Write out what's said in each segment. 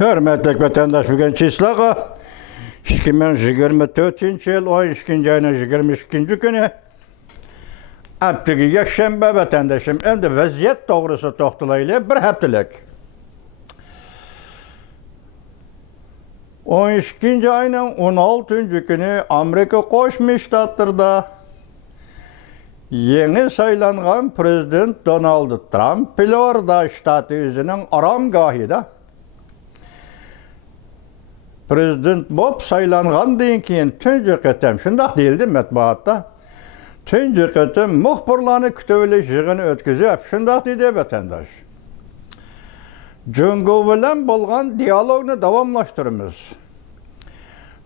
Hürmetlik vatandaş bugün çislağı 2024 yıl 12. ayının 22. günü Abdigi yakşembe vatandaşım endi vaziyet doğrusu toxtalaylı bir haftalık. 12. ayının 16. günü Amerika Qo'shma Shtatlarida yeni saylangan prezident Donald Trump Florida shtati o'zining oromgohida prezident bo'lib saylangandan keyin tunji qatam shundoq deyildi matbuotda. Tunji qatam muxbirlarni kutib olish yig'ini o'tkazib shundoq dedi vatandosh. Jungo bilan bo'lgan dialogni davomlashtiramiz.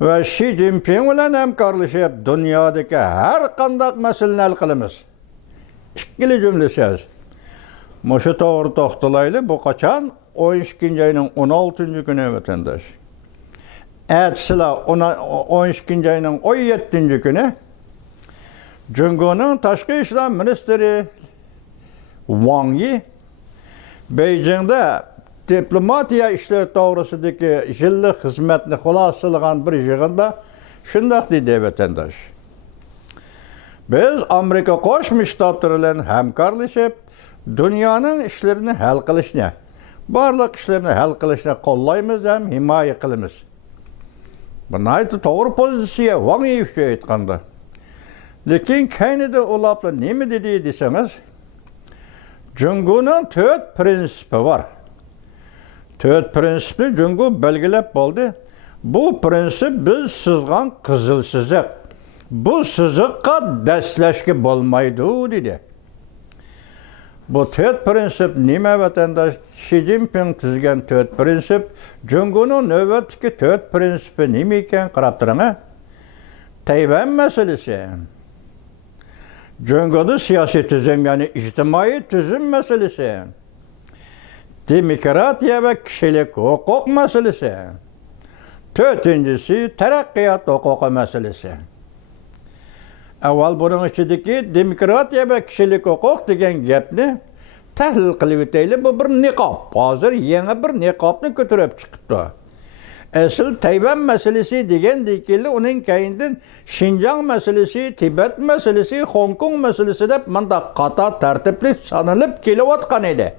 Ve Xi Jinping bilan hamkorlashib dunyodagi har qanday masalani hal qilamiz. Ikkili jumla so'z. Mushu to'g'ri to'xtalayli bu qachon 12. ayning 16. kuni vatandosh. Atşılar 12. ayının 17. günü Jungo'nun Tashqi ishlar ministri Wang Yi Beijing'de diplomatiya ishlari to'g'risidagi yillik xizmatni xulosalagan bir yig'inda shundoq dedi vatandosh. Biz Amerika Qo'shma Shtatlari bilan hamkorlashib dunyoning ishlarini hal qilishni, barliq ishlarni hal qilishni qo'llaymiz ham himoya qilamiz. Bunaydı doğru pozitsiya Wang Yi aytganda. Lekin kaynida ularla nima dedi deseniz, Jungo'nun 4 prinsipi var. 4 prinsipi Jungo belgilab bo'ldi. Bu prinsip biz sızgan qizil siziq. Bu siziqqa dastlashga bo'lmaydi dedi. Bu 4 prinsip nima vatandaş? Xi Jinping tuzgan 4 prinsip, Jungo'nun navbatdagi 4 prinsipi nima ekan qarab turing. Tayvan masalasi. Jungo'da siyosiy tuzum, ya'ni ijtimoiy tuzum masalasi. Demokratiya va kishilik huquq masalasi. To'rtinchisi taraqqiyot huquqi masalasi. Avval buning ichidagi demokratiya va kishilik huquq degan gapni tahlil qilib o'taylik. Bu bir niqob. Hozir yangi bir niqobni ko'tarib chiqibdi. Asl Tayvan masalasi degandek uning keyindan Xinjiang masalasi, Tibet masalasi, Hong Kong masalasi deb mundaq qator tartibli sanalib kelayotgan edi.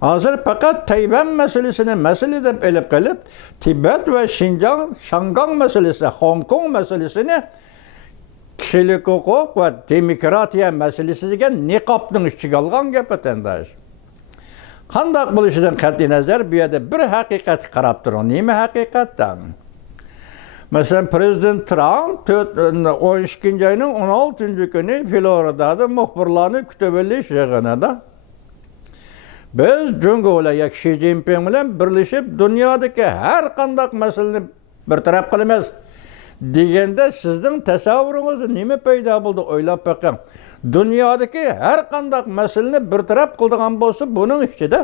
Hozir faqat Tayvan masalasini masala deb olib qolib, Tibet va Xinjiang, Shangang masalasi, Hong Kong masalasini kishilik huquq va demokratiya masalasi degan niqobning ichiga olgan gap vatandosh. Qanday bo'lishidan qat'iy nazar bu yerda bir haqiqat qarab turing. Nima haqiqatdan? Masalan, prezident Trump 12. ayning 16. kuni Floridada muxbirlarni kutib olish yig'inida biz Jungo bilan Xi Jinping bilan birlashib dunyodagi har qanday masalani bartaraf qilamiz deganda sizning tasavvuringiz nima paydo bo'ldi o'ylab boqing. Dunyodagi har qanday masalani bartaraf qiladigan bo'lsa, buning ichida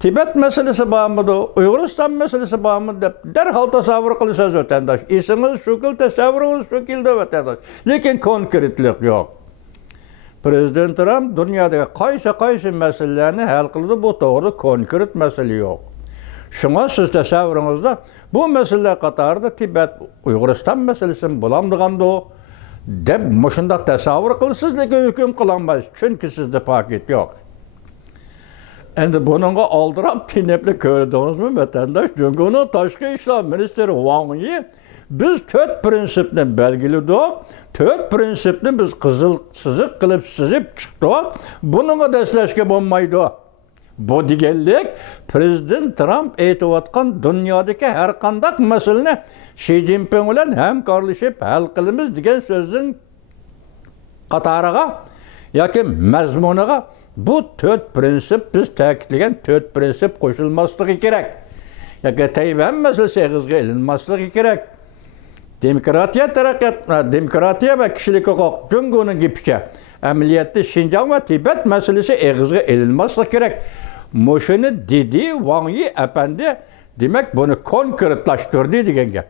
Tibet masalasi bormi, Uyg'uriston masalasi bormi deb darhol tasavvur qilasiz vatandosh. Esingiz shu kil, tasavvuringiz shu kilda vatandosh. Lekin konkretlik yo'q. Prezident Trump dunyodagi qaysi masalalarni hal qildi, bu to'g'ri konkret masala yo'q. Şuna siz tasavvuringizda bu meseleler qatorida Tibet, Uyg'uriston masalasini bo'lamdiganda deb shunday tasavvur qilsiz, lekin hukm qilolmaysiz, chunki sizda paket yo'q. Endi bunga oldirab tinibli ko'rdingizmi vatandosh? Jungo'ning Tashqi ishlar ministri Wang Yi biz 4 prinsipni belgiladik. 4 prinsipni biz qizil siziq qilib chizib chiqdik. Bunga dastlashga bo'lmaydi. Bu deganlik prezident Trump aytayotgan dunyodagi har qanday masalani Xi Jinping bilan hamkorlashib hal qilamiz degan so'zning qatoriga yoki mazmuniga bu 4 prinsip, biz ta'kidlagan 4 prinsip qo'shilmasligi kerak. Yoki Tayvan masalasi ig'izga ilinmasligi kerak. Demokratiya va kishilik huquq Jungo'ning gapicha amaliyotda Xinjiang va Tibet masalasi ig'izga ilinmasligi kerak. Moshini dedi Wang Yi efendi, demek bunu konkretlaştırdı degan gap.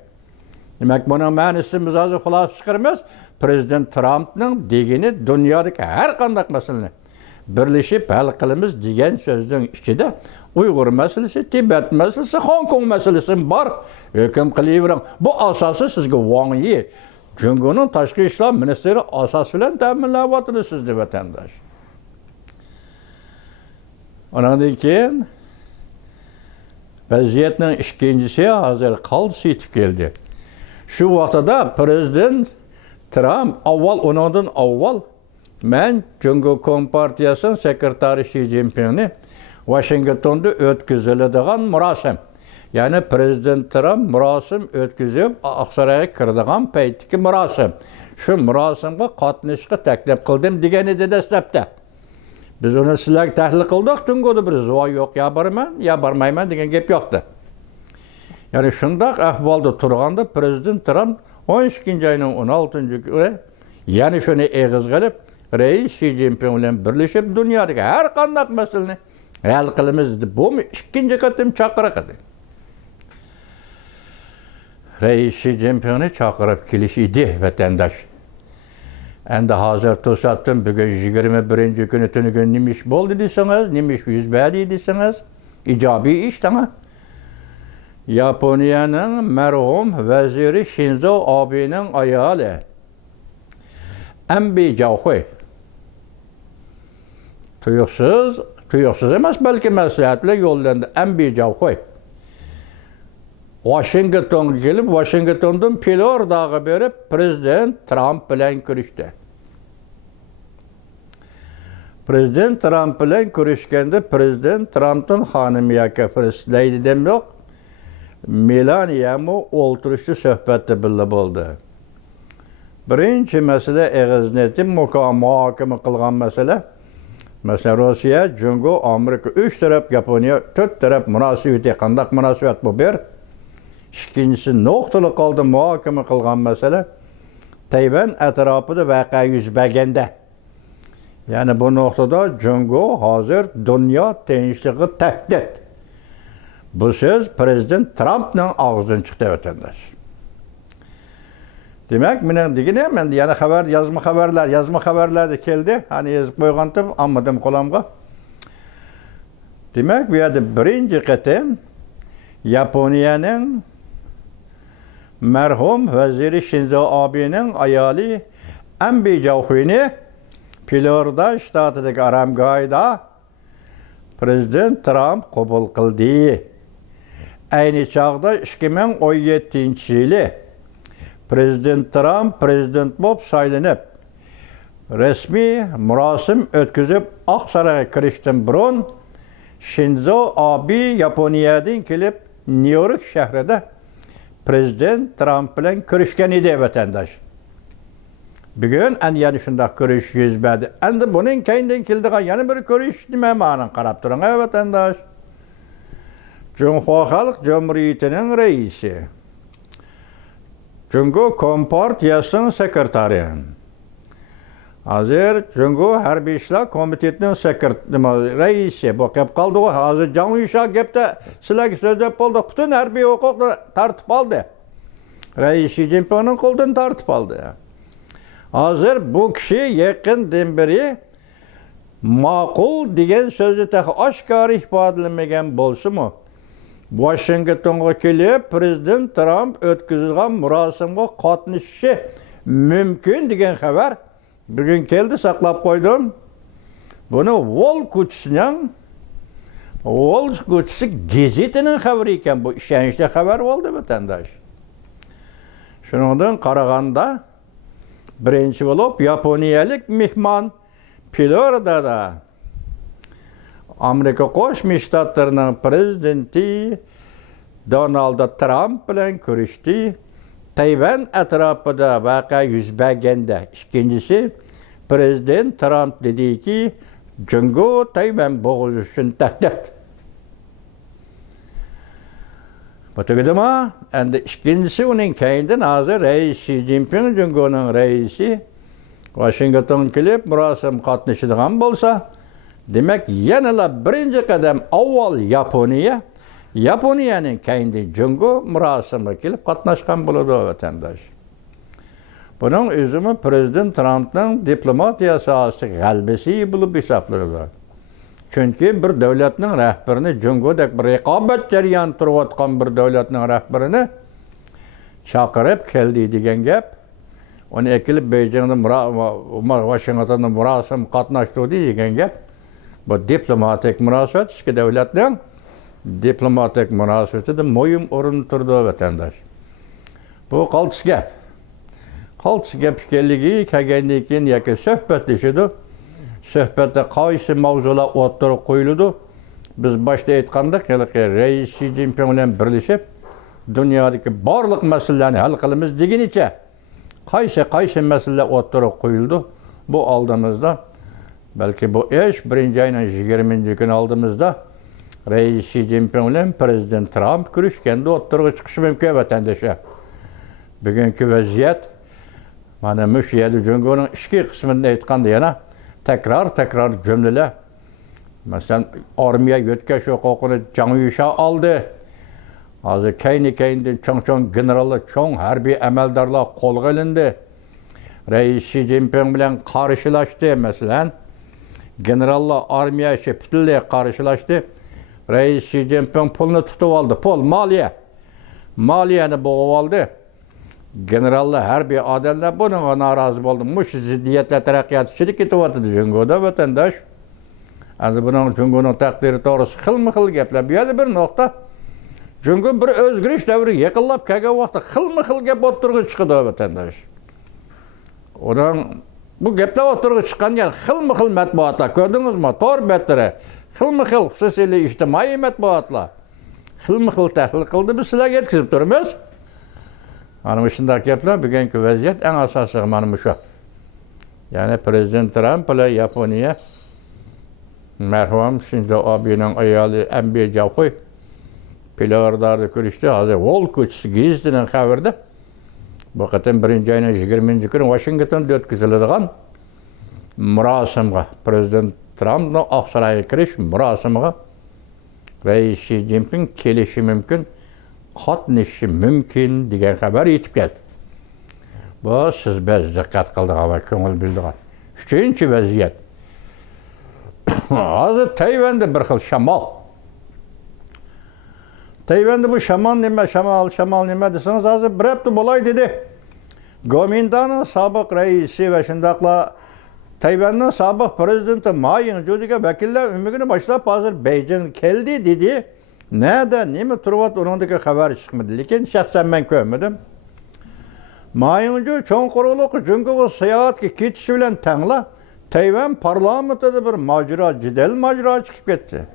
Demek bunun ma'nosini biz hozir xulosa chiqaramiz. Prezident Trumpning degani dunyodagi har qanday masalani birleşip hal qilamiz degan so'zning ichida Uyg'ur masalasi, Tibet masalasi, Hong Kong masalasi bor. Hukm qilavering. Bu asosi sizga Wang Yi, Jungoning tashqi ishlar ministri asos bilan ta'minlayapti sizni vatandosh. Ondan keyin vaziyatning ikkinchisi hozir qaltis yetib keldi. Shu vaqtda prezident Trump ondan avval men Jungo Kompartiyasining sekretari Xi Jinpingni Washingtonda o'tkaziladigan murosim, ya'ni prezident Trump murosim o'tkazib Oqsaroyga kiradigan paytdagi murosim. Shu murosimga qatnashishga taklif qildim degan edi dastlabda. Biz uni sizlarga tahlil qildik, Jungoda bir zoy yo'q, ya borman, ya bormayman degan gap yo'qdi. Ya'ni shundoq ahvolda turganda prezident Trump 12 oyning 16-kuni ya'ni shuni eg'iz qilib, Reis Xi Jinping bilan birlashib dunyodagi har qanday masalani hal qilamiz deb bu ikkinchi qatim chaqiriq edi. Reis Xi Jinpingni chaqirib kelish edi vatandosh. Endi hozir to'satdan bugun 21-kuni tuniga nima ish bo'ldi desangiz, nima ish yuz berdi desangiz, ijobiy ish tamam. Yaponiyaning marhum vaziri Shinzo Abening ayoli Ambi Jauhui tuyuqsiz emas balki maslahat bilan yo'llandi. Ambi Jauhui Washingtonga kelib, Washingtondan Floridaga berib prezident Trump bilan ko'rishdi. Prezident Trump bilan ko'rishganda prezident Trumpning xonimiga firistlaydi demoq, Melania mu o'ltirishdi suhbatda billa bo'ldi. Birinchi masala eg'iznetib muhokama qilgan masala. Mesela Rossiya, Jungo, Amerika 3 taraf, Yaponiya 4 taraf munosabati qanday munosabat bu bir. İkincisi nuqtali qoldi muhokama qilgan masala Tayvan atrofida voqea yuz berganda. Ya'ni bu nuqtada Jungo hozir dunyo tinchligi tahdid. Bu so'z prezident Trumpning og'zidan chiqdi vatandosh. Demek men deganim endi yana xabar, yozma xabarlar keldi. Hani yozib qo'ygandim, olmadim qo'limga. Demek bu yerda birinchi qatim Yaponiyaning marhum vaziri Shinzo Abening ayoli Ambi Jauhuini Florida shtatidagi aramgohida prezident Trump qabul qildi. Ayni chog'da 2017-yili prezident Trump prezident bo'lib saylanib, rasmiy murosim o'tkazib Oqsaroyga kirishdan burun Shinzo Abe Yaponiyadan kelib New York shahrida prezident Trump bilan ko'rishgan edi vatandosh. Bugun yana shunday ko'rish yuz berdi. Endi buning keyindan keldigan yana bir ko'rish nima ma'nosi qarab turing vatandosh. Jungo Xalq Cumhuriyetining raisi, Jungo Kompartiyasining sekretari, hozir Jungo Harbiy ishlar komitetining raisi bo'lib qoldi. Hozir Jang Yusha gapda sizlarga so'zlab bo'ldi. Butun harbiy huquqni tartib oldi. Reis Xi Jinpingning qo'lidan tartib oldi. Hozir bu kishi yaqindan beri ma'qul degan so'zni oshkora ifodalanmagan bo'lsa-mu, Washingtonga kelib prezident Trump o'tkazilgan murosimga qatnashishi mumkin degan xabar bugun keldi, saqlab qo'ydim. Buni Wall Street gazetining xabari ekan, bu ishonchli xabar bo'ldi vatandosh. Shuningdan qaraganda birinchi bo'lib yaponiyalik mehmon Floridada Amerika Qo'shma Shtatlarining prezidenti Donald Trump bilan ko'rishdi. Tayvan atrofida voqea yuz berganda. Ikkinchisi prezident Trump dediki, Jungo Tayvan bo'g'izishini tahdid. Batagidama endi ikkinchisi uning keyindan hozir Reis Xi Jinping Jungoning raisi Washington kelib murosim qatnashadigan bo'lsa, demak yanala birinchi qadam avval Yaponiyaning keyindan Jungo murosimga kelib qatnashgan bo'ladi vatandosh. Bunun üzümü Prezident Trump'ın diplomatiya sahası g'albisi bulup hesaplanıyor. Çünkü bir devletning rahbarini, Jungodek bir raqobat jarayoni turayotgan bir devletning rahbarini chaqirib keldi degan gap. Onu ekilib Beijingda Washingtonda murosim qatnashdi degan gap. Bu diplomatik munosabat ikki davlatning diplomatik munosabatida muhim o'rin turdi vatandosh. Bu qaltis gap. Qaltis gap ekanligi kelgandan keyin yoki suhbatlashadi. Suhbatda qaysi mavzular o'tirib qo'yiladi. Biz boshda aytgandik, Rais Xi Jinping bilan birlashib dunyodagi barliq masalalarni hal qilamiz degunicha qaysi masalalar o'tirib qo'yildi. Bu oldimizda, balki bu ish 1-oyning 20-kuni oldimizda Rais Xi Jinping bilan Prezident Trump ko'rishganda o'tirib chiqishi mumkin vatandoshlar. Bugungi vaziyat mana mush yerda Jungoning ichki qismida aytganda yana tekrar cümleler. Mesela armiya yetkaş huquqini Januyisha oldi. Hozir kayni-kaynidan cho'ng generallar, cho'ng harbiy amaldarlar qo'lga olindi. Rais Xi Jinping bilan qarshilashdi, masalan. Generallar armiya ishi butunlay qarshilashdi. Rais Xi Jinping pulni tutib oldi. Pul, maliyani bo'g'ib oldi. Generallar, harbiy odamlar bunga norozi bo'ldi. Mush ziddiyatlar taraqqiyotchilik ketyapti Jungoda vatandosh. Endi buning Jungoning taqdiri to'g'risi xilma-xil gaplar. Bu yerda bir nuqta. Jungo bir o'zgarish davri yaqinlab kelgan vaqtda xilma-xil gap o'tirg'i chiqdi vatandosh. Uning bu gaplar o'tirg'i chiqqan yer xilma-xil matbuotlar ko'rdingizmi? Tor betlari, xilma-xil xususiy ijtimoiy matbuotlar xilma-xil tahlil qildi, biz sizlarga yetkazib turamiz. Mana shunday gaplar bugungi vaziyat eng asosiy mana shu. Ya'ni Prezident Trump bilan Yaponiya marhum Shinzo Abening ayoli Abe Javqo'y Pilarlarda ko'rishdi. Hozir Wall gazetasining xabarida bu qatam 1-oyning 20-kuni Washingtonda o'tkaziladigan murosimga, Prezident Trumpning Oqsaroyga kirish murosimiga Rais Xi Jinping kelishi mumkin, qatnashishi mumkin degan xabar yetib keldi. Bu siz biz diqqat qildik va ko'ngil bildigan. Uchinchi vaziyat. Hozir Tayvanda bir xil shamol. Tayvanda bu shamol nima desangiz, hozir bir hafta bo'lay dedi. Gomindanning sobiq raisi va shundaqla Tayvanning sobiq prezidenti Ma Ying-jeouga vakillar umigini boshlab hozir Beijing keldi dedi. Nima turibdi uningdagi xabar chiqmadi, lekin shaxsan men ko'rmadim. Ma Ying-jeou cho'ng quruqliq Jungoga sayohatga ketishi bilan tangla Tayvan parlamentida bir jidal mojaro chiqib ketdi.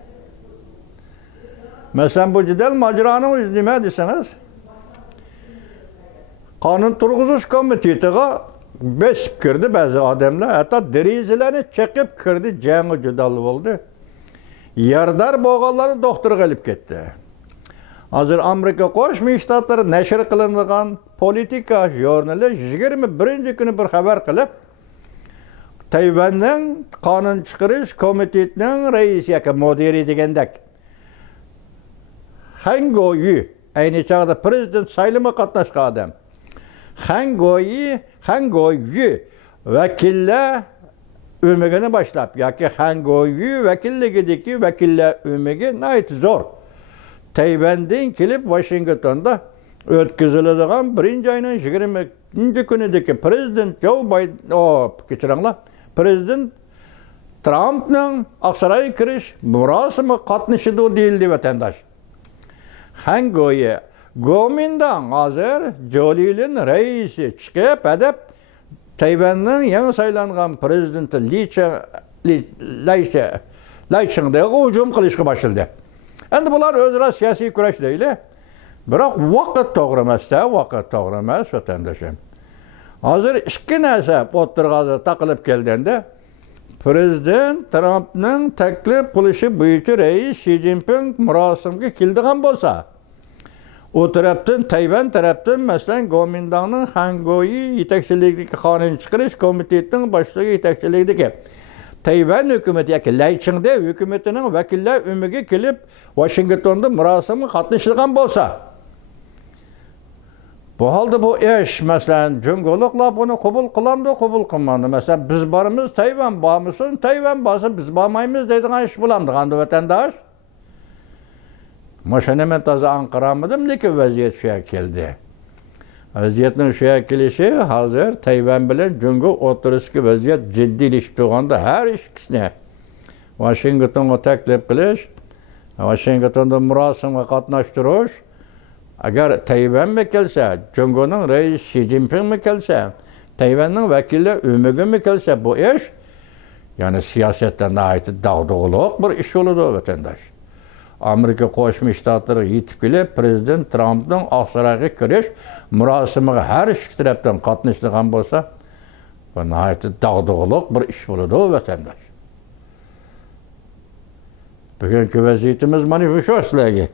Mesela bu jidal mojaroning o'zi nima desangiz, Qonun turg'izish komitetiga besib kirdi ba'zi odamlar, hatto derazalarni chaqib kirdi, jangi jidal bo'ldi. Yardar bo'lganlarni doktorga olib ketdi. Hozir Amerika Qo'shma Shtatlari nashr qilingan politika jurnali 21-kuni bir xabar qilib, Tayvanning qonun chiqarish komitetining raisi yoki mudiri degandek Han Kuo-yu, ayni chog'da prezident saylimiga qatnashgan odam. Han Kuo-yu vakillar umigini boshlab yoki Han Kuo-yu vakilligidagi vakillar umigi nihoyat zo'r. Tayvandan kelib Washingtonda o'tkaziladigan 1-oyning 20-kunidagi prezident Joe Biden, Prezident Trumpning Oqsaroyga kirish murosimi qatnashidi deyildi vatandosh. Han Kuo-yu Gomindan hozir Jolilin raisi chiqib adab Tayvanning yangi saylangan prezidenti Lai Ching'ga hujum qilishga boshladi. Endi bular o'zaro siyosiy kurash deydi. Biroq vaqt to'g'ri emas vatandoshim. Hozir ikki narsa o'tirg'azda taqilib kelganda Prezident Trumpning taklif qilishi bo'yicha Rais Xi Jinping murosimga keldigan bo'lsa, o tarafdan Tayvan tarafdan masalan Gomindanning Han Kuo-yu yetakchiligidagi qonun chiqarish komitetining boshlig'i yetakchiligidagi Tayvan hukumati yoki Lai Ching hukumatining vakillar umiga kelib Washingtonda murosimga qatnashgan bo'lsa, Bu halda bu iş, mesela cüngolukla bunu kabul kılamdı, kabul kılmadı. Mesela biz barımız Tayvan bağımızın, Tayvan bağımızın biz bağmayımız dediğin iş bulamdı. Kandı vatandaş. Maşane men taza Ankara'mıdım ne ki vaziyet şeye geldi. Vaziyetin şeye gelişi hazır Tayvan bilen cüngol oturuşki vaziyet ciddileşip doğanda her işkisine Washington'a teklif kilish, Washington'da murosima qatnashtirish, agar Tayvan mi kelsa, Jungoning reis Xi Jinping mi kelsa, Tayvanning vakili Ömügü mi kelsa bu ish, yani siyasetdan ait dağdığılık bir iş oldu vatandaş. Amerika Qo'shma Shtatlari yetib kelib, Prezident Trumpning Oqsaroyga kirish murosimiga har ikki tarafdan qatnashgan bo'lsa, bu nihoyatda dağdığılık bir ish bo'ldi vatandaş. Bugünkü vaziyetimiz mana shu sizlarga.